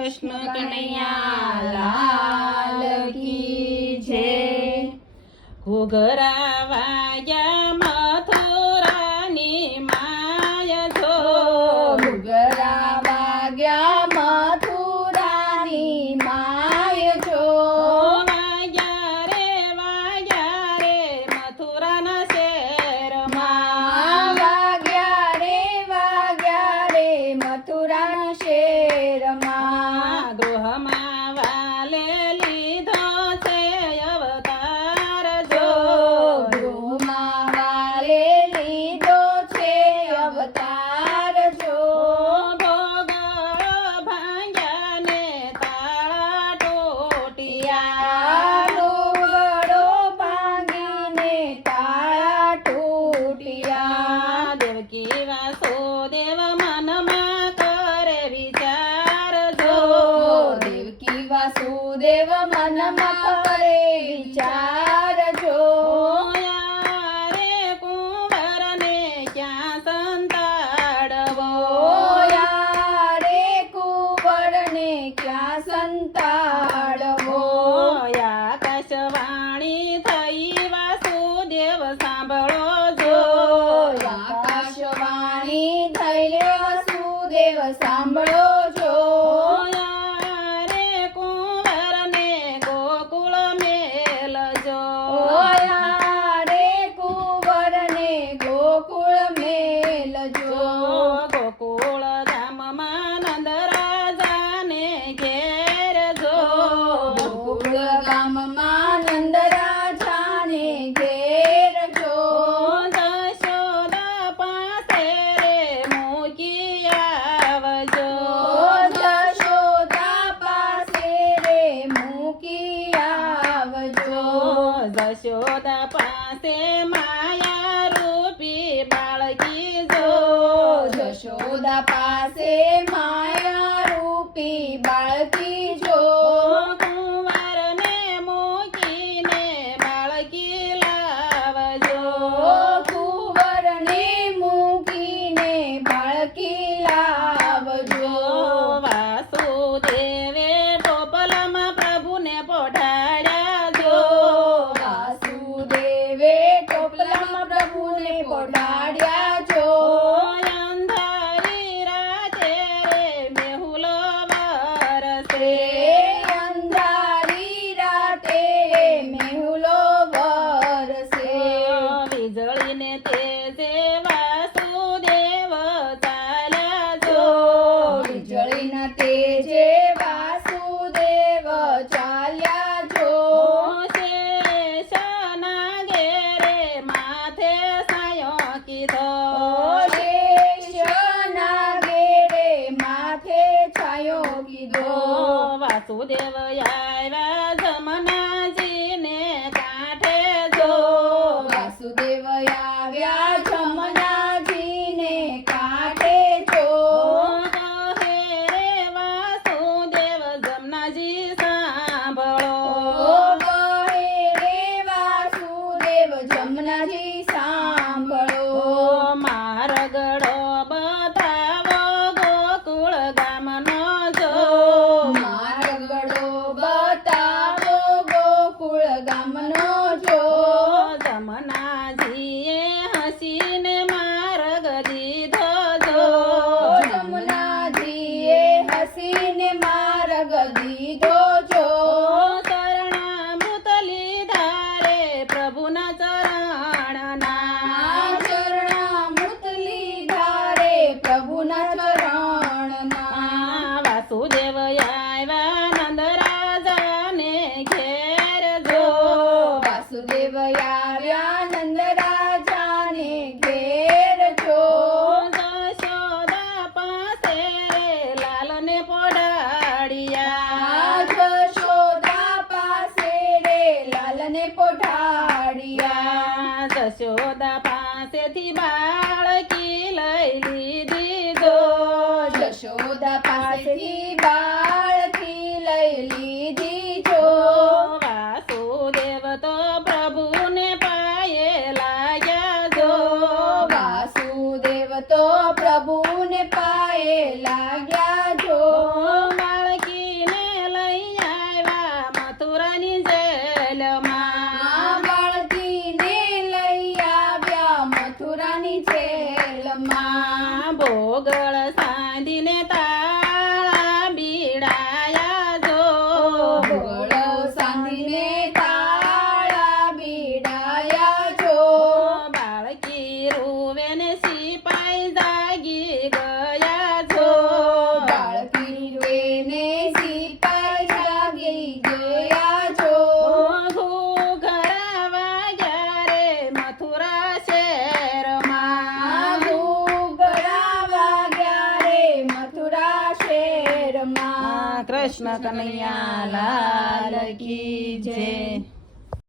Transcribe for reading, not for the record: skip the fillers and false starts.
કૃષ્ણ કનૈયા લાલ કી જય। ઘૂઘરા વાગ્યા મથુરાની માય જો, ઘૂઘરા વાગ્યા મથુરાની માય જો, વાગ્યા રે મથુરાના શેરમાં, વાગ્યા રે મથુરાના શેરમાં, ગૃહમાં વાલે લીધો છે અવતાર જો, ગૃહમાં વાલે લીધો છે અવતાર જો, ભોગ ભાંગ્યા ને તાળા તૂટ્યા, ડોગડો ભાંગીને તાળા તૂટ્યા, દેવકી વાસુદેવ મનમાં કરે વિચાર જો, દેવકી વાસુદેવ મનમાં કરે વિચાર જો, યારે કુંવરને ક્યાં સંતાડવો, યારે કુંવરને ક્યાં સંતાડવો, આકાશવાણી થઈ વાસુદેવ સાંભળો જો, આકાશવાણી થઈ વાસુદેવ સાંભળો જો, યારે કુંવરને ગોકુળ મેલજો, યારે કુંવરને ગોકુળ મેલજો, ગોકુળ ધામમાં નંદ રાજાને ઘેર જો, ગોકુળ ગામમાં નંદ રાજાને ઘેર જો, જશોદા પાસે રે મૂકી આવજો, જશોદા પાસે રે મૂકી આવજો, જશોદા પાસે માયા રૂપી બાળકી જો, જશોદા પાસે માયા રૂપી બાળકી જો, કુંવરને મૂકીને બાળકી લાવજો, કુંવરને મૂકીને બાળકી લાવજો, વાસુદેવે ટોપલામાં પ્રભુને પોઢાડ્યા જો, વાસુદેવે ટોપલામાં પ્રભુને પોઢાડ્યા જો, અંધારી રાતે રે મેહુલો વરસે, અંધારી રાતે મેહુલો વરસે, વીજળીને તેજે વાસુદેવ ચાલ્યા જો, વીજળીના તેજે વાસુદેવ ચાલ્યા જો, શેષના ઘેરે માથે સાયો કીધો, શેષના ઘેરે માથે છાયો કીધો, વાસુદેવ આવ્યા જમનાજીને કાંઠે જો, વાસુદેવ આવ્યા જમનાજીને કાંઠે જો, કહે રે વાસુદેવ જમનાજી સાંભળો, કહે રે વાસુદેવ જમનાજી સાંભળો, મારગડો બતાવો ગોકુળ ગામનો જો, મારગડો બતાવો ગોકુળ ગામનો જો, જમનાજીએ હસીને માર્ગ દીધો જો, જમનાજીએ હસીને માર્ગ દીધો જો, શરણામૃત લીધા રે પ્રભુના ચરણના, ચરણામૃત લીધા રે પ્રભુના ચરણના, વાસુદેવ આવ્યા નંદ રાજાને ઘેર જો, વાસુદેવ આવ્યા નંદ રાજાને ઘેર જો, જશોદા પાસે રે લાલને પોઢાડ્યા, જશોદા પાસે રે લાલને પોઢાડ્યા, જશોદા પાસેથી બાળકી લઈ લીધી જો, જશોદા પાસેથી બાળકી સાંધીને તાળા બીડાયા જો ગોળ સાંધીને તાળા બીડાયા છો બાળકી રૂવે ને સિપાઈ જાગી ગયા છો બાળકી રૂવે સિપાઈ જાગી ગયા છો ઘૂઘરા વાગ્યા રે મથુરા શહેરમાં ઘૂઘરા વાગ્યા રે મથુરા શહેરમાં કૃષ્ણ કનૈયા લાલ કી જય.